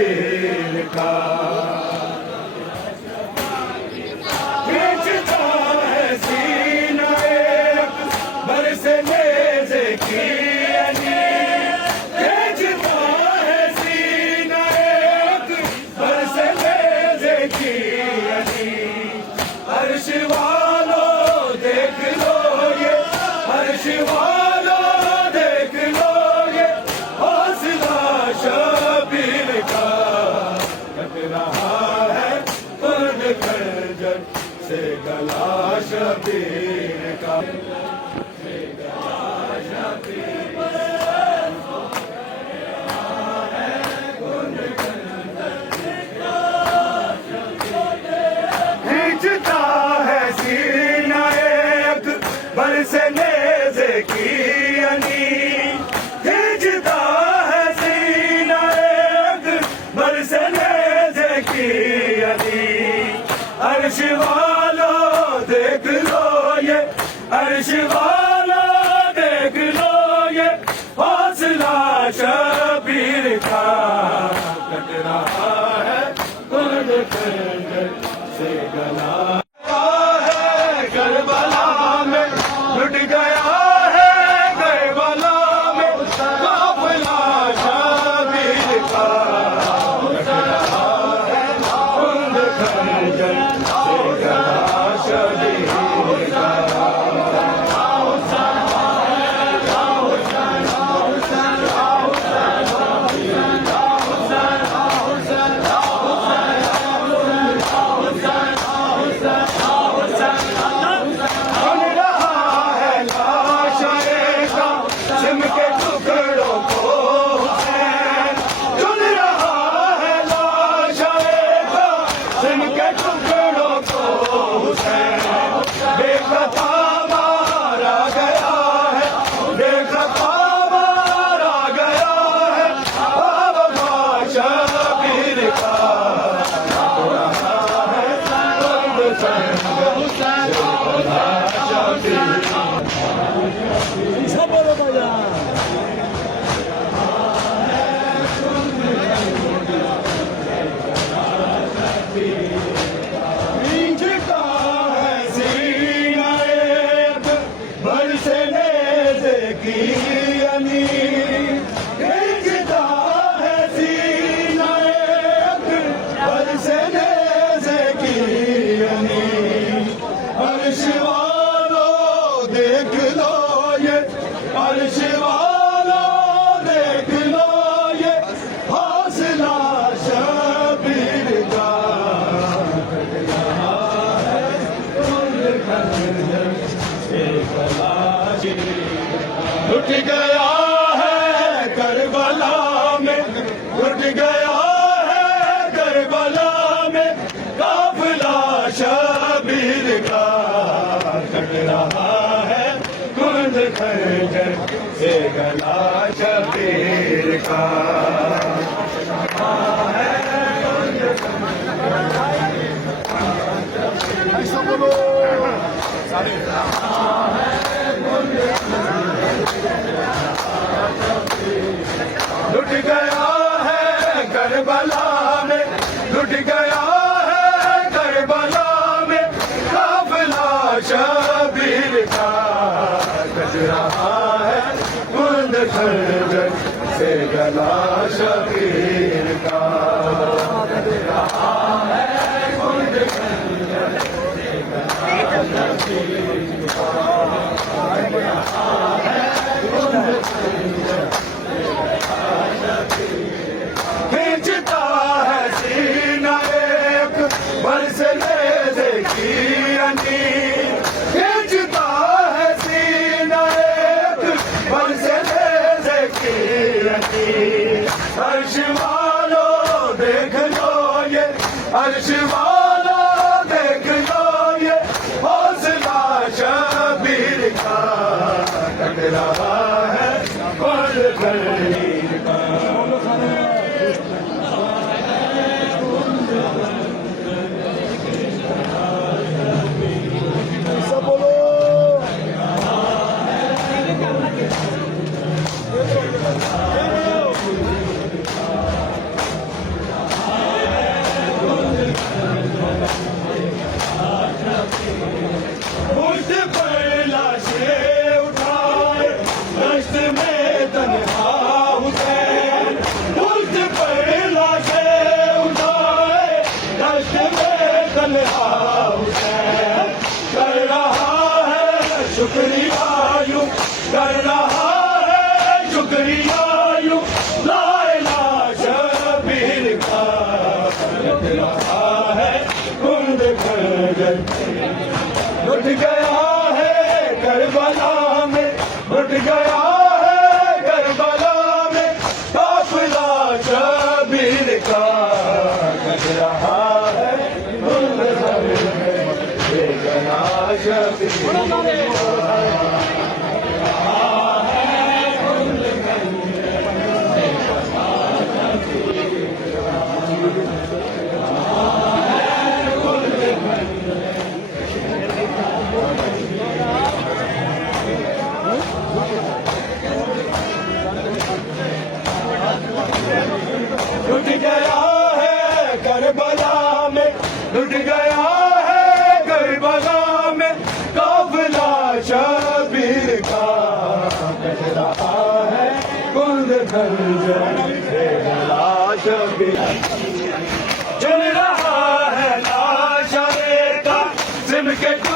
शबीर का। खींचता है सीना एक बरसे नेज़े की अनी, खींचता है सीना एक बरसे नेज़े की अनी। अर्श वालों देख लो ये, अर्श वालों देख लो ये हौसला शबीर का। कट रहा है खुद खंजर से गला शबीर का। खींचता है सीना एक बरसे नेज़े की अनी, खींचता है सीना एक बरसे नेज़े की अनी। अर्श वालों देख लो ये, अर्श वालों देख लो ये हौसला शबीर का। कट रहा है खुद खंजर से गला है करबला में, लुट गया है करबला में काफिला शबीर का। कट रहा है खुद खंजर से गला शबीर का। बन रहा है लाशें का सिम के टुकड़ों को हुसैन, चुन रहा है लाशें का सिम के टुकड़ों को हुसैन। बेखता मारा गया है, बेखता मारा गया है बाबा शबीर का। रहा है खुद खंजर से गला शबीर का। खींचता है सीना एक बरसे नेज़े की अनी, खींचता है सीना एक बरसे नेज़े की अनी। अर्श वालों देख लो ये, अर्श वालों देख लो ये हौसला शबीर का। लुट गया है करबला में, लुट गया है करबला में काफिला शबीर का। कट रहा है खुद खंजर से गला शबीर का। लुट गया है करबला में, लुट गया है करबला में काफिला शबीर का। कट रहा है खुद खंजर से गला शबीर का। कट रहा है खुद खंजर से गला शबीर का। शबीर लुट गया है करबला में, लुट गया है करबला में काफिला शबीर का कह रहा है कुल शबीर चल रहा है लाश का सिम के